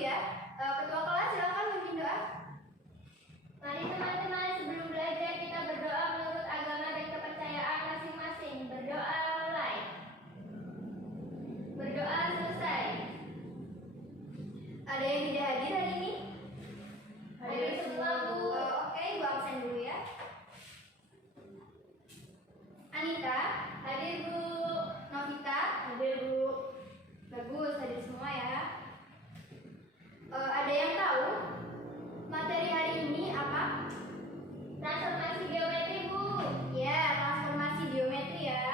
ya. Ketua kelas silakan memimpin doa. Mari teman-teman, sebelum belajar kita berdoa menurut agama dan kepercayaan masing-masing. Berdoa mulai. Berdoa selesai. Ada yang tidak hadir hari ini? Hadir semua, Bu. Oke, Ibu absen dulu ya. Anita, Hadir, Bu. Novita, Hadir, Bu. bagus, hadir semua ya. Ada yang tahu materi hari ini apa? Transformasi geometri, Bu. Ya, transformasi geometri ya.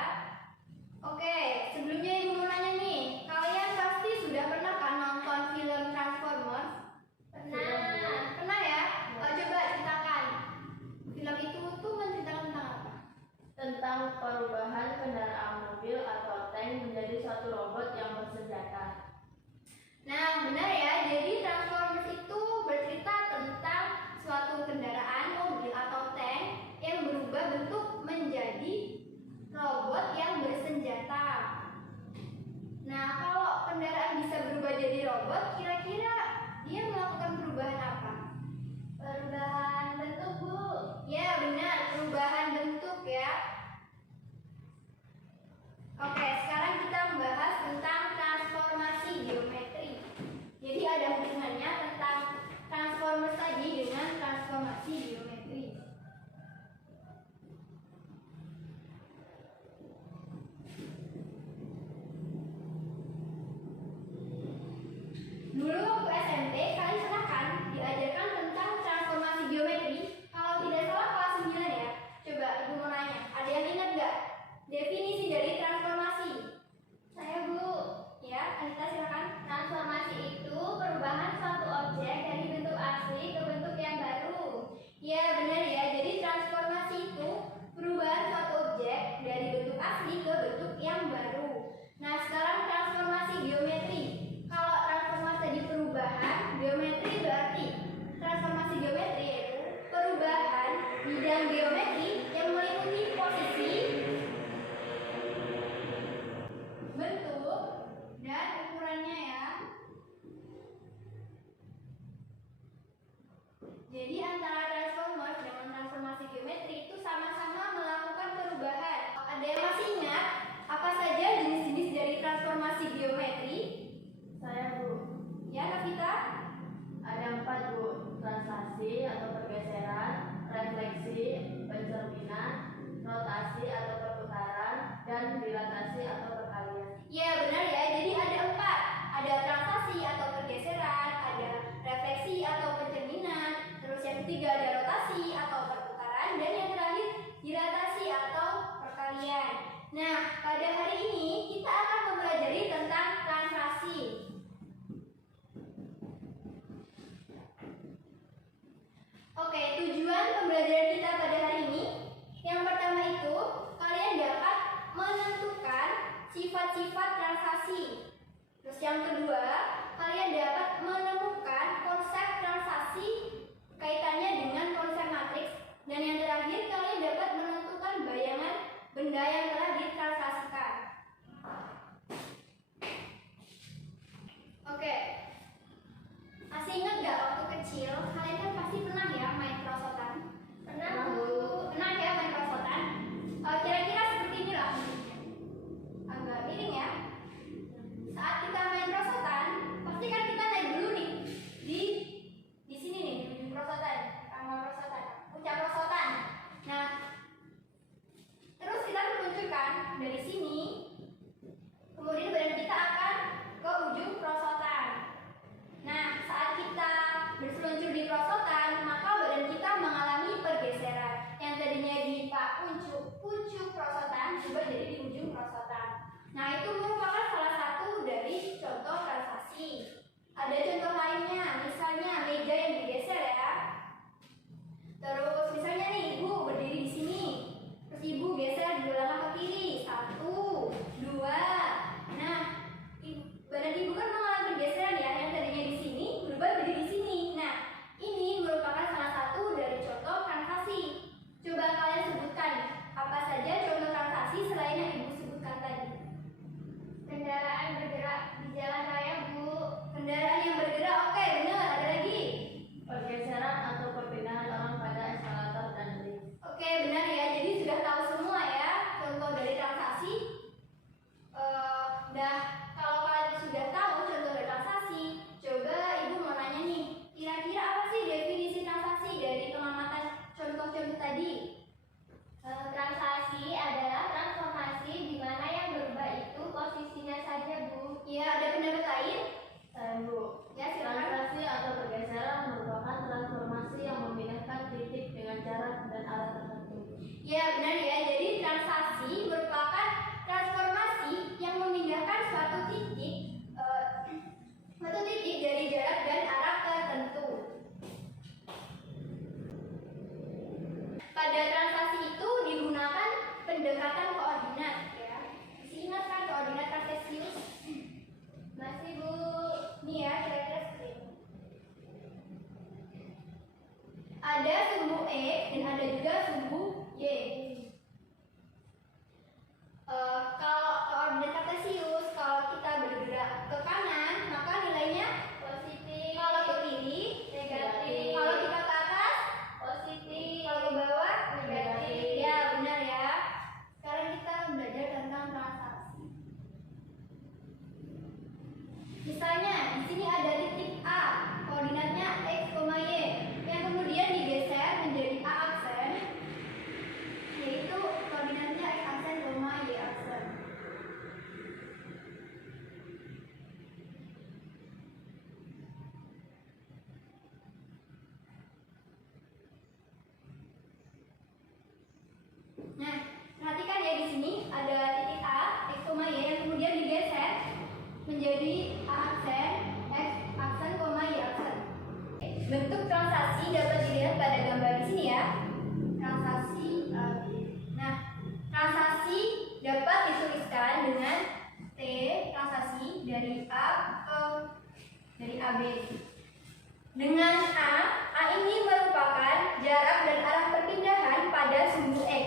Oke, sebelumnya Ibu mau nanya nih, kalian pasti sudah pernah kan nonton film Transformers? Pernah. Pernah ya? Coba ceritakan. Film itu tuh menceritakan tentang apa? Tentang perubahan kendaraan mobil atau tank menjadi suatu robot yang bersenjata. Nah, benar ya. Jadi Transformers itu bercerita tentang suatu kendaraan mobil atau tank yang berubah bentuk menjadi robot yang bersenjata. Nah, kalau kendaraan bisa berubah jadi robot, kira-kira dia melakukan perubahan apa? Perubahan bentuk, Bu. Ya, benar, perubahan bentuk ya. Oke, sekarang kita membahas tentang transformasi geometri. Jadi ada hubungannya tentang Transformers tadi dengan transformasi geometri. Dulu waktu SMP, kalian pernah kan diajarkan tentang transformasi geometri? Kalau tidak salah kelas 9 ya. Coba Ibu mau nanya, ada yang ingat nggak definisi dari transformasi? Saya, Bu. Ya, Anita silakan. Transformasi itu perubahan suatu objek dari bentuk asli ke bentuk yang baru. Ya, benar ya. Jadi transformasi itu perubahan suatu objek dari bentuk asli ke bentuk yang baru. Nah, sekarang transformasi geometri. Kalau transformasi tadi perubahan, geometri berarti transformasi geometri yaitu perubahan bidang geometri yang meliputi posisi, bentuk, dan ukurannya ya. Jadi antara Transformers dengan transformasi geometri itu sama-sama melakukan perubahan. Ada yang masih ingat apa saja jenis-jenis dari transformasi geometri? Saya, Bu. Ya, Novita? Ada 4, Bu. Translasi atau pergeseran, refleksi, pencerminan, rotasi atau perputaran, dan dilatasi atau perkalian. Ya, benar ya. Jadi ada 4. Ada translasi atau pergeseran, ada refleksi atau pencerminan, terus yang ketiga ada rotasi atau perputaran, dan yang terakhir dilatasi atau perkalian. Nah, pada hari ini kita akan mempelajari tentang translasi. Oke, tujuan pembelajaran kita pada hari ini yang pertama itu kalian dapat menentukan sifat-sifat translasi. Terus yang kedua, kalian dapat menemukan konsep translasi kaitannya dengan konsep matriks. Dan yang terakhir, kalian dapat menentukan bayangan benda yang telah ditranslasikan. Oke, masih ingat gak waktu kecil kalian kan pasti pernah ya main perosotan? Pernah, Bu. Pernah ya main perosotan? Kira-kira seperti inilah bentuknya. Agak miring ya. menjadi A aksen, X aksen, Y aksen. Bentuk transaksi dapat dilihat pada gambar di sini ya. Transaksi AB. Nah, transaksi dapat dituliskan dengan T transaksi dari A ke AB. Dengan A ini merupakan jarak dan arah perpindahan pada sumbu X.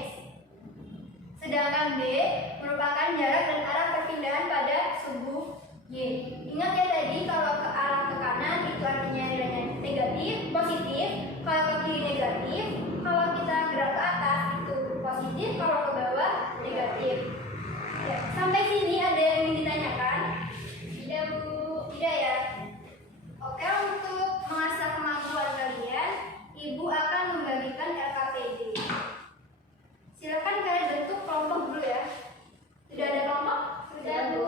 Sedangkan B merupakan jarak dan arah perpindahan pada sumbu Y. Ingat ya tadi kalau ke arah ke kanan itu artinya nilainya negatif, positif. Kalau ke kiri negatif. Kalau kita gerak ke atas itu positif. Kalau ke bawah negatif. Ya, sampai sini ada yang ingin ditanyakan? Tidak Bu? Tidak ya? Oke, untuk mengasah kemampuan kalian, Ibu akan membagikan LKPD. Silakan kalian bentuk kelompok dulu ya. Sudah ada kelompok? Sudah Bu.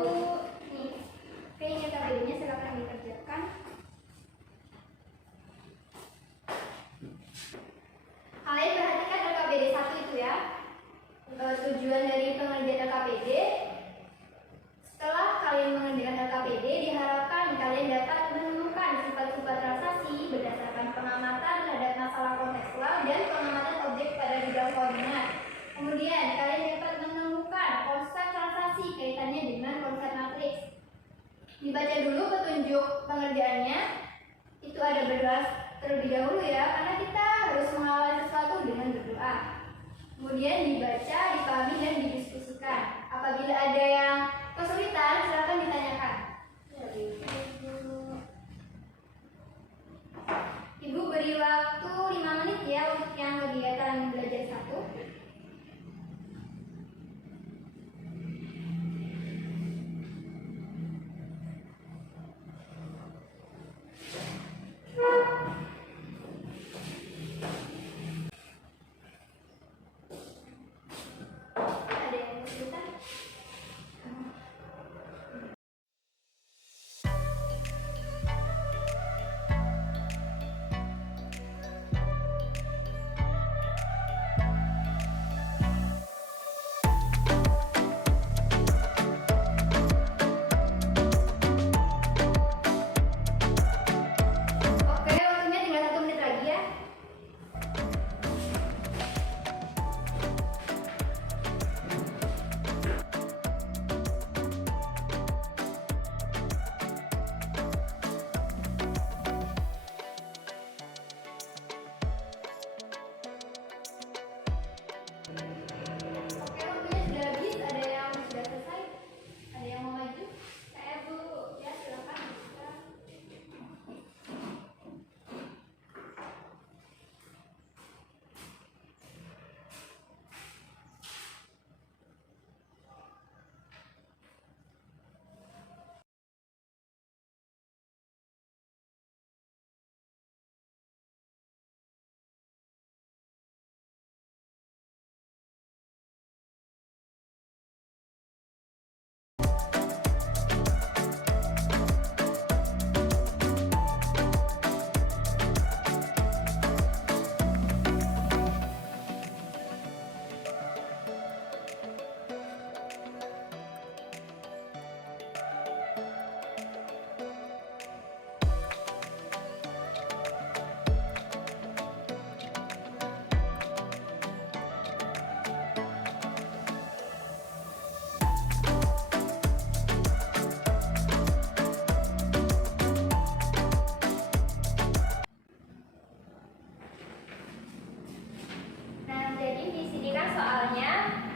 Nih, oke ini LKPD-nya silakan dikerjakan. Kalian perhatikan LKPD 1 itu ya. Tujuan dari pengerjaan LKPD. Setelah kalian mengerjakan LKPD, diharapkan kalian dapat menemukan sifat-sifat transaksi berdasarkan pengamatan terhadap masalah kontekstual dan pengamatan objek pada bidang koordinat. Kemudian, kalian dapat menemukan konsep transaksi kaitannya dengan konsep matriks. Dibaca dulu petunjuk pengerjaannya. Itu ada berdoa terlebih dahulu ya, karena kita harus mengawali sesuatu dengan berdoa. Kemudian dibaca, dipahami, dan didiskusikan. Apabila ada yang kesulitan, silakan ditanyakan. Ibu beri waktu 5 menit ya untuk yang kegiatan belajar 1. Ada yang kesulitan? Oke, waktunya tinggal 1 menit lagi ya. Oke, waktunya sudah habis. Ada yang sudah selesai? Ada yang mau maju? Saya Bu. Ya, silakan. Nah, jadi di sini kan soalnya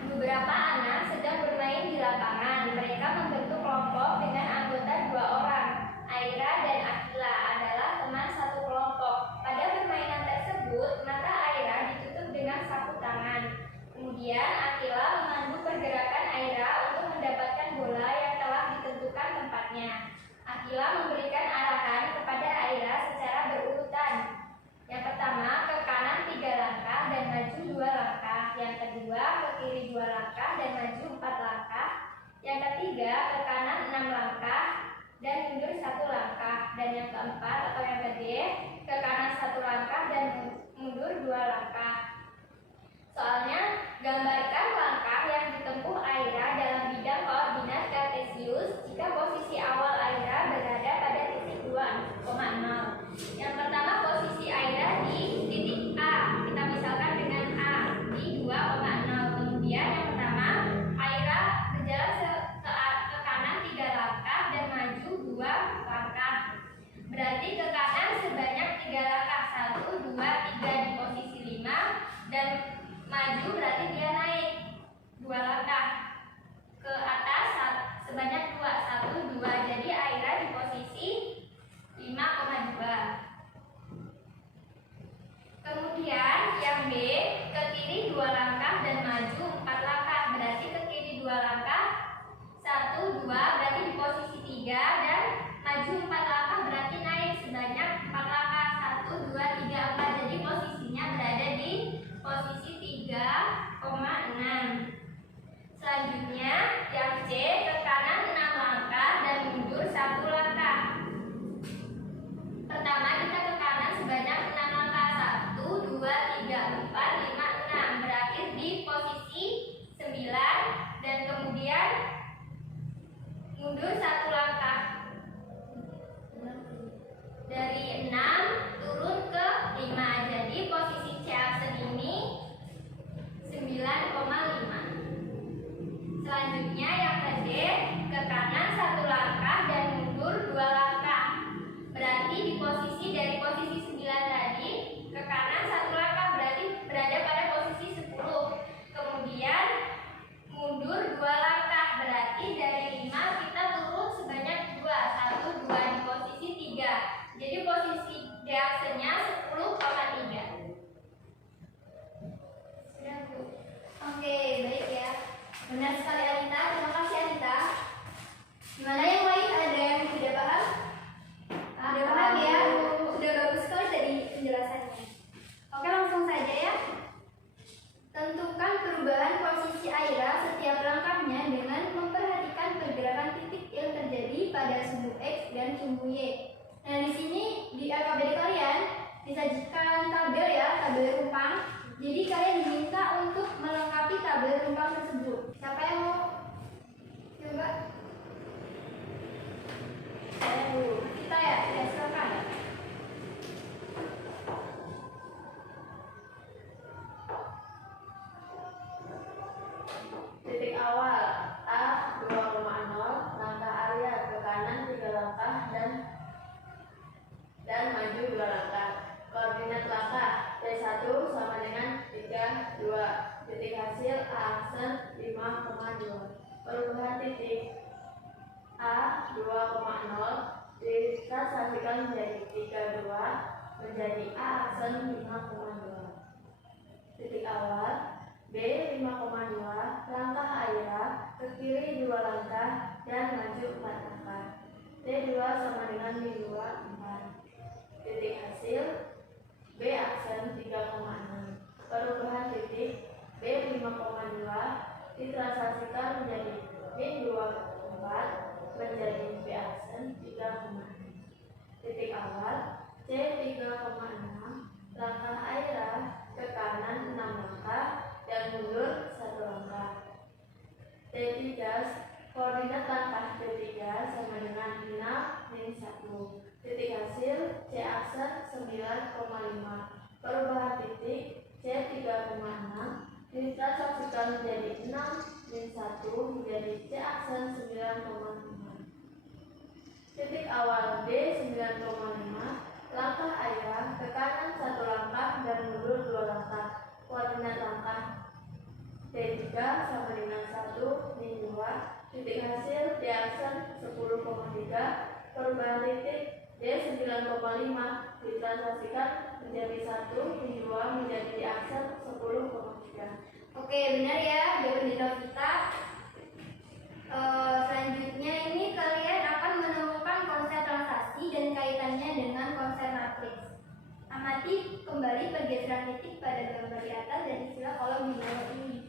beberapa anak sedang bermain di lapangan. Mereka membentuk kelompok dengan anggota 2 orang. Aira dan Akila adalah teman satu kelompok. Pada permainan tersebut, mata Aira ditutup dengan sapu tangan. Kemudian Akila memandu pergerakan Aira untuk mendapatkan bola yang telah ditentukan tempatnya. Akila memberikan arahan kepada Aira secara berurutan. Yang pertama, ke kanan 3 langkah dan maju 2 langkah. Yang kedua, ke kiri 2 langkah dan maju 4 langkah. Yang ketiga, ke kanan 6 langkah dan mundur 1 langkah. Dan yang keempat atau yang ke D, ke kanan 1 langkah dan mundur 2 langkah. Soalnya, gambarkan langkah yang ditempuh Aira dalam bidang koordinat kartesius jika posisi awal disajikan tabel ya, tabel rumpang. Jadi kalian diminta untuk melengkapi tabel rumpang tersebut. Siapa yang mau coba? Saya dulu. Kita ya, silakan. Titik awal A 2,0, langkah area ke kanan 3 langkah dan maju 2 langkah. Koordinat langkah T1 sama dengan 3, 2. Titik hasil A aksen 5,2. Perubahan titik A 2,0 ditranslasikan menjadi 3, 2 menjadi A aksen 5,2. Titik awal B 5,2, langkah Aira ke kiri 2 langkah dan maju 4 langkah. T2 sama dengan B2, 4. Titik hasil B aksen 3,6. Perubahan titik B 5,2 ditranslasikan menjadi B2, 4 menjadi B aksen 3,6. Titik awal C 3,6, langkah Aira ke kanan 6 langkah dan mundur 1 langkah. T3, koordinat langkah T3 sama dengan 6 min 1. Titik hasil C aksen 9,5. Perubahan titik C 3,6 ditranslasikan menjadi 6 min 1 menjadi C aksen 9,5. Titik awal B 9,5, langkah Aira ke kanan 1 langkah dan mundur 2 langkah. Koordinat langkah T3 sama dengan 1 min 2. Titik hasil D aksen 10,3. Perubahan titik D 9,5 ditranslasikan menjadi 1 min 2 menjadi D aksen 10,3. Oke, benar ya jawaban di kita. Selanjutnya ini kalian akan menemukan konsep transaksi dan kaitannya dengan konsep matriks. Amati kembali pergeseran titik pada gambar di atas dan istilah kolom di bawah ini.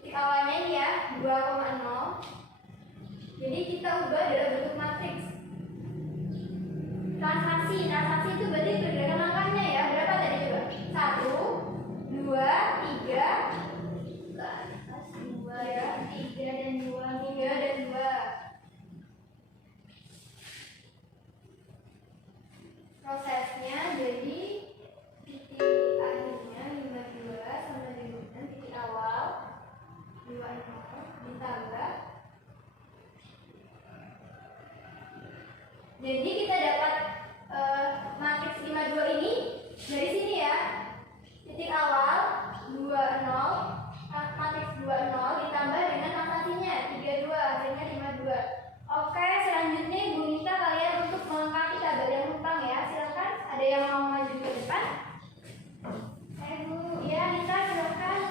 Titik awalnya ini ya 2,0. Jadi kita ubah dalam bentuk matriks. Transaksi itu berarti pergerakan langkahnya ya. Berapa tadi coba? 1, 2, 3 ke atas 2 ya, 3 dan 2, 3 dan 2. Prosesnya jadi titik akhirnya 52 sama dengan titik awal 20 ditambah. Jadi kita dapat matriks 52 ini dari sini ya. Titik awal 20, matriks 20 ditambah dengan transaksinya 32, hasilnya 52. Oke, selanjutnya Ibu minta kalian untuk melengkapi tabel yang rumpang ya. Silakan, ada yang mau maju ke depan? Bu, ya Nita silakan.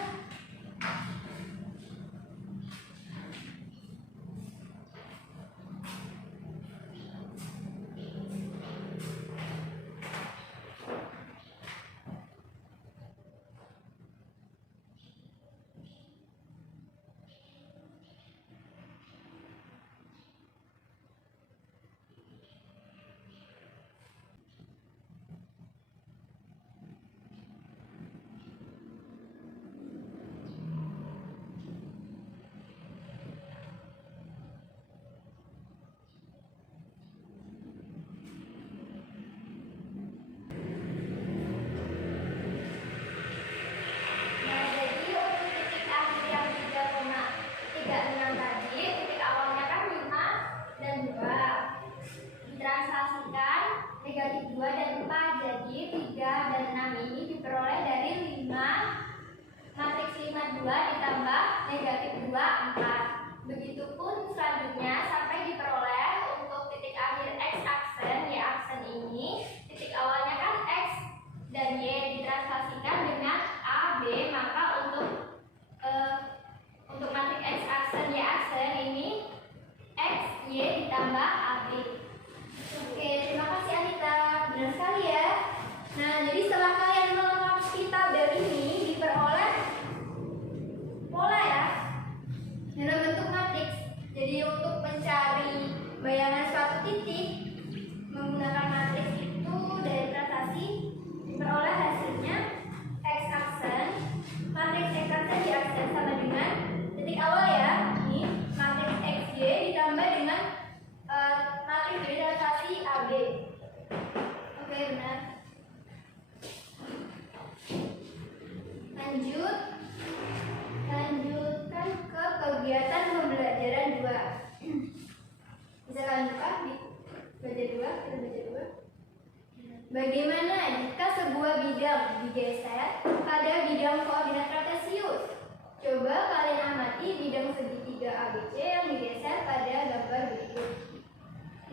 digeser pada bidang koordinat kartesius. Coba kalian amati bidang segitiga ABC yang digeser pada gambar berikut.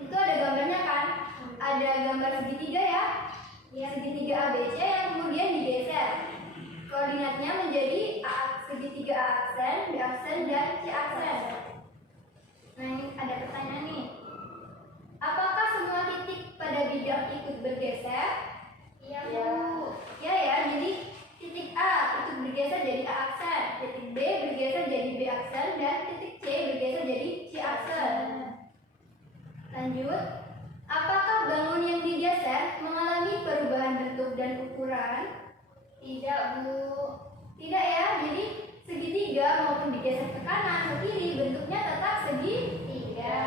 Itu ada gambarnya kan? Ada gambar segitiga ya? Segitiga ABC yang kemudian digeser. Koordinatnya menjadi segitiga A aksen, B aksen, dan C aksen. Nah, ini ada pertanyaan nih. Apakah semua titik pada bidang ikut bergeser? Iya, Ya. Bu. Ya ya, jadi titik A ikut bergeser jadi A aksen, titik B bergeser jadi B aksen, dan titik C bergeser jadi C aksen. Lanjut, apakah bangun yang digeser mengalami perubahan bentuk dan ukuran? Tidak, Bu. Tidak ya, jadi segitiga maupun digeser ke kanan ke kiri bentuknya tetap segitiga.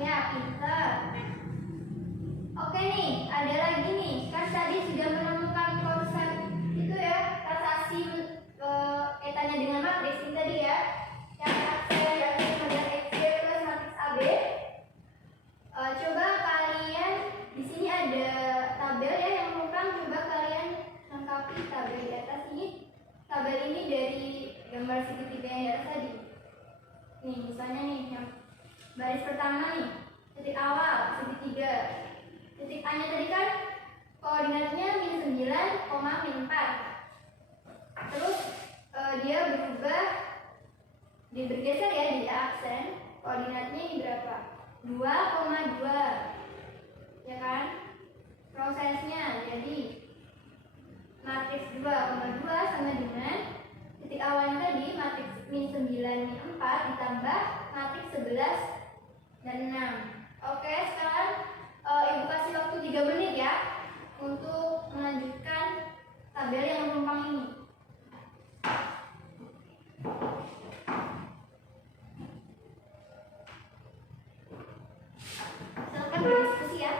Ya, pintar. Oke nih, ada lagi nih. Kan tadi sudah menemukan konsep itu ya, transaksi kaitannya dengan matriks ini tadi ya. Yang aksen, yang kemudian XY plus matriks AB. Coba kalian di sini ada tabel ya yang merupakan, coba kalian lengkapi tabel di atas ini. Tabel ini dari gambar segitiga yang di atas tadi. Nih, misalnya nih yang baris pertama nih, titik awal segitiga. Titik A nya tadi kan koordinatnya -9, -4. Terus dia berubah, dia bergeser ya di A aksen. Koordinatnya ini berapa? 2,2. Ya kan? Prosesnya jadi matriks 2,2 sama dengan titik awalnya tadi matriks -9, -4 ditambah matriks 11 dan 6. Oke, sekarang Ibu kasih waktu 3 menit ya untuk melanjutkan tabel yang menumpang ini. Silakan berdiskusi ya.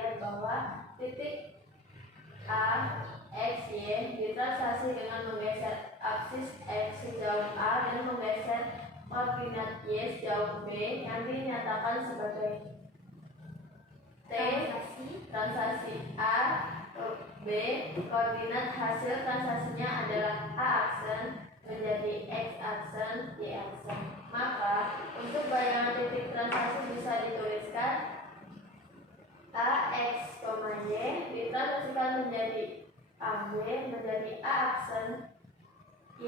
lihat bahwa titik A, X, Y ditranslasi dengan menggeser aksis X sejauh A dan menggeser koordinat Y sejauh B yang dinyatakan sebagai T. Transaksi A ke B, koordinat hasil transaksinya adalah A aksen menjadi X aksen, Y aksen. Maka untuk bayangan titik transaksi bisa dituliskan A X, Y ditransaksikan menjadi AB menjadi A aksen, Y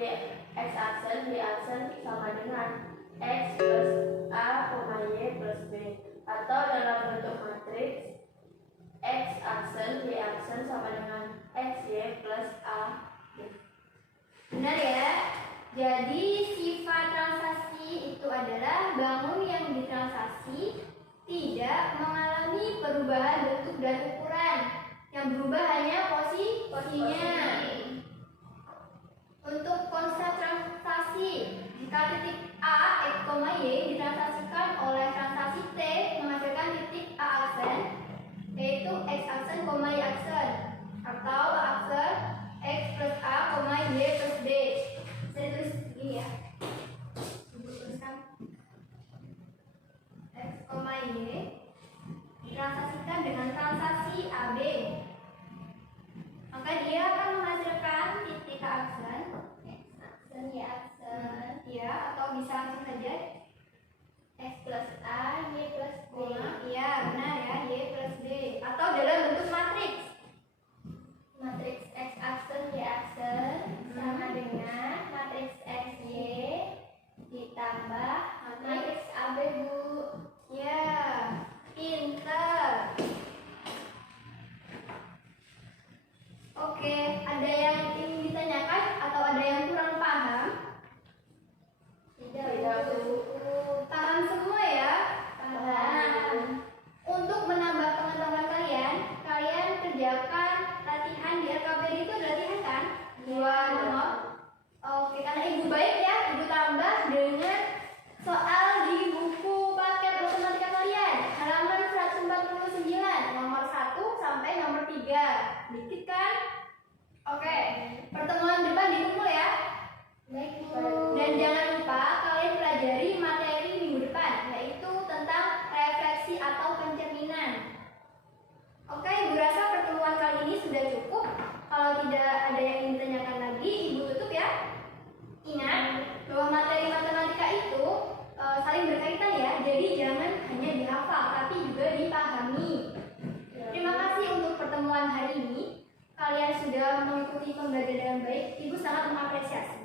X aksen, Y aksen sama dengan X plus A, Y plus B, atau dalam bentuk matriks X aksen, Y aksen sama dengan X, Y plus A, B. Benar ya? Jadi sifat transaksi itu adalah bangun yang ditransaksi tidak mengalami perubahan bentuk dan ukuran. Yang berubah hanya posisinya. Untuk konsep transaksi, jika titik A, X, Y ditransaksikan oleh transaksi T menghasilkan titik A aksen, yaitu X aksen, Y aksen, atau A aksen X plus A, Y plus B. Saya tulis begini ya. Tuliskan X, Y ditransaksikan dengan transaksi AB. Maka dia akan menghasilkan titik A aksen, X aksen, Y aksen, ya, atau bisa langsung saja X plus A, Y plus B. iya benar ya, Y plus B, atau dalam bentuk matriks. Matriks X aksen, Y aksen sama dengan matriks XY ditambah matriks AB, Bu. Ya, pinter. Oke, ada yang ingin ditanyakan atau ada yang kurang paham? Tidak, Bu. Paham semua ya? Paham. Untuk menambah pengetahuan kalian, kalian kerjakan latihan di LKPD itu ada latihan kan? 2 nomor. Oke, karena ibu baik ya, ibu tambah dengan soal di buku paket matematika kalian, halaman 149, nomor 1 sampai nomor 3. Dikit kan? Oke, pertemuan depan ditunggu ya. Baik, Bu. Dan jangan lupa kalian pelajari materi minggu depan, yaitu tentang refleksi atau pencerminan. Oke, Ibu rasa pertemuan kali ini sudah cukup. Kalau tidak ada yang ingin ditanyakan lagi, Ibu tutup ya. Ingat bahwa materi matematika itu saling berkaitan ya, jadi jangan hanya dihafal, tapi juga dipahami. Terima kasih untuk pertemuan hari ini. Kalian sudah mengikuti pembelajaran dengan baik. Ibu sangat mengapresiasi.